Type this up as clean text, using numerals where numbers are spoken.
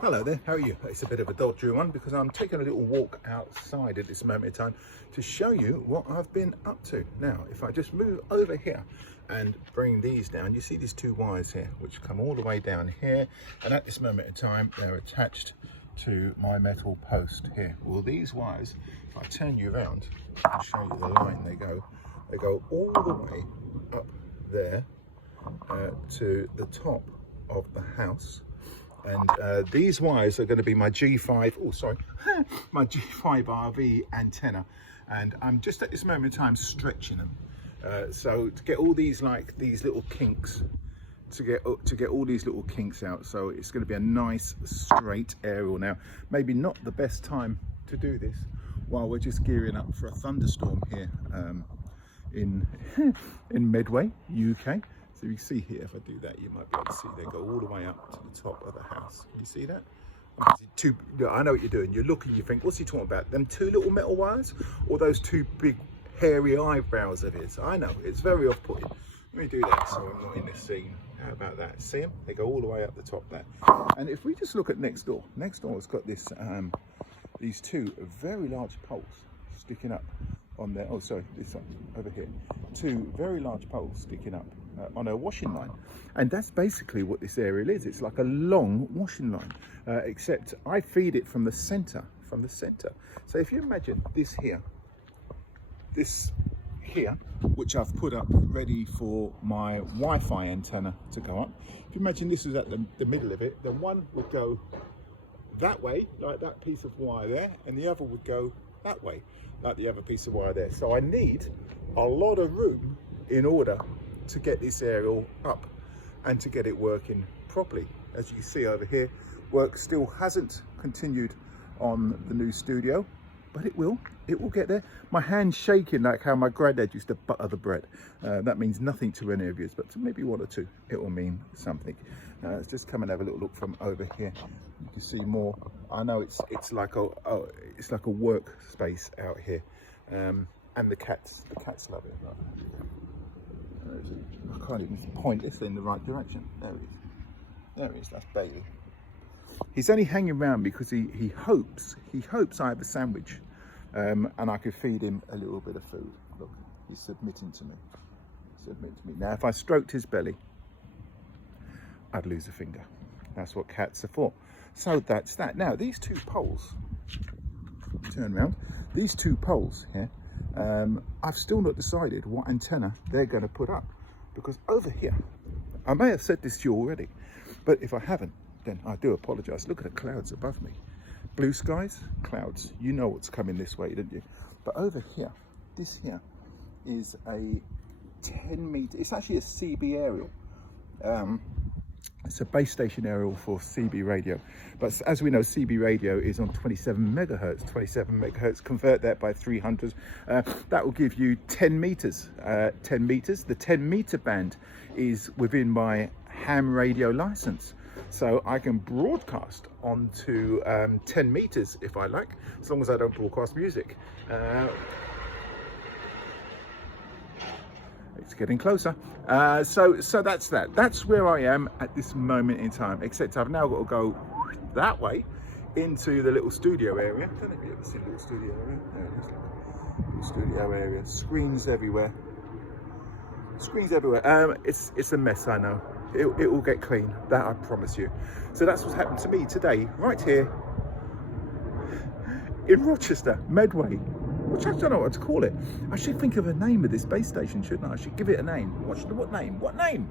Hello there, how are you? It's a bit of a dodgy one because I'm taking a little walk outside at this moment in time to show you what I've been up to. Now, if I just move over here and bring these down, you see these two wires here which come all the way down here, and at this moment in time they're attached to my metal post here. Well, these wires, if I turn you around and show you the line, they go all the way up there to the top of the house. And these wires are going to be my my G5RV antenna, and I'm just at this moment in time stretching them. So to get all these little kinks, to get all these little kinks out, so it's going to be a nice straight aerial. Now, maybe not the best time to do this while we're just gearing up for a thunderstorm here in Medway, UK. So you see here, if I do that, you might be able to see they go all the way up to the top of the house. Can you see that? I know what you're doing. You're looking, you think, what's he talking about? Them two little metal wires or those two big hairy eyebrows of his? I know, it's very off-putting. Let me do that so I'm not in the scene. How about that? See them? They go all the way up the top there. And if we just look at next door has got this, these two very large poles sticking up on there. Oh, sorry, this one over here. Two very large poles sticking up on a washing line, and that's basically what this aerial is. It's like a long washing line, except I feed it from the center. So if you imagine this here, which I've put up ready for my Wi-Fi antenna to go up. If you imagine this is at the middle of it, then one would go that way, like that piece of wire there, and the other would go that way, like the other piece of wire there. So I need a lot of room in order to get this aerial up and to get it working properly. As you see over here, work still hasn't continued on the new studio, but it will get there. My hand's shaking like how my granddad used to butter the bread. That means nothing to any of you, but to maybe one or two it will mean something. Let's just come and have a little look from over here. You can see more. I know it's like a work space out here, and the cats love it. I can't even point this in the right direction. There he is. That's Bailey. He's only hanging around because he hopes I have a sandwich, and I could feed him a little bit of food. Look, he's submitting to me. Now, if I stroked his belly, I'd lose a finger. That's what cats are for. So that's that. Now, these two poles, turn around, these two poles here, I've still not decided what antenna they're going to put up, because over here, I may have said this to you already, but if I haven't, then I do apologise. Look at the clouds above me. Blue skies, clouds. You know what's coming this way, don't you? But over here, this here is a 10-metre, it's actually a CB aerial. It's a base station aerial for CB radio, but as we know, CB radio is on 27 megahertz. Convert that by 300, that will give you 10 meters. 10 meters. The 10-meter band is within my ham radio license, so I can broadcast onto 10 meters if I like, as long as I don't broadcast music. It's getting closer. So that's that. That's where I am at this moment in time, except I've now got to go that way into the little studio area. I don't know if you ever seen a little studio area. There it is. Little studio area. Screens everywhere. It's a mess, I know. It will get clean, that I promise you. So that's what's happened to me today, right here in Rochester, Medway, which I don't know what to call it. I should think of a name of this base station, shouldn't I? I should give it a name. What name?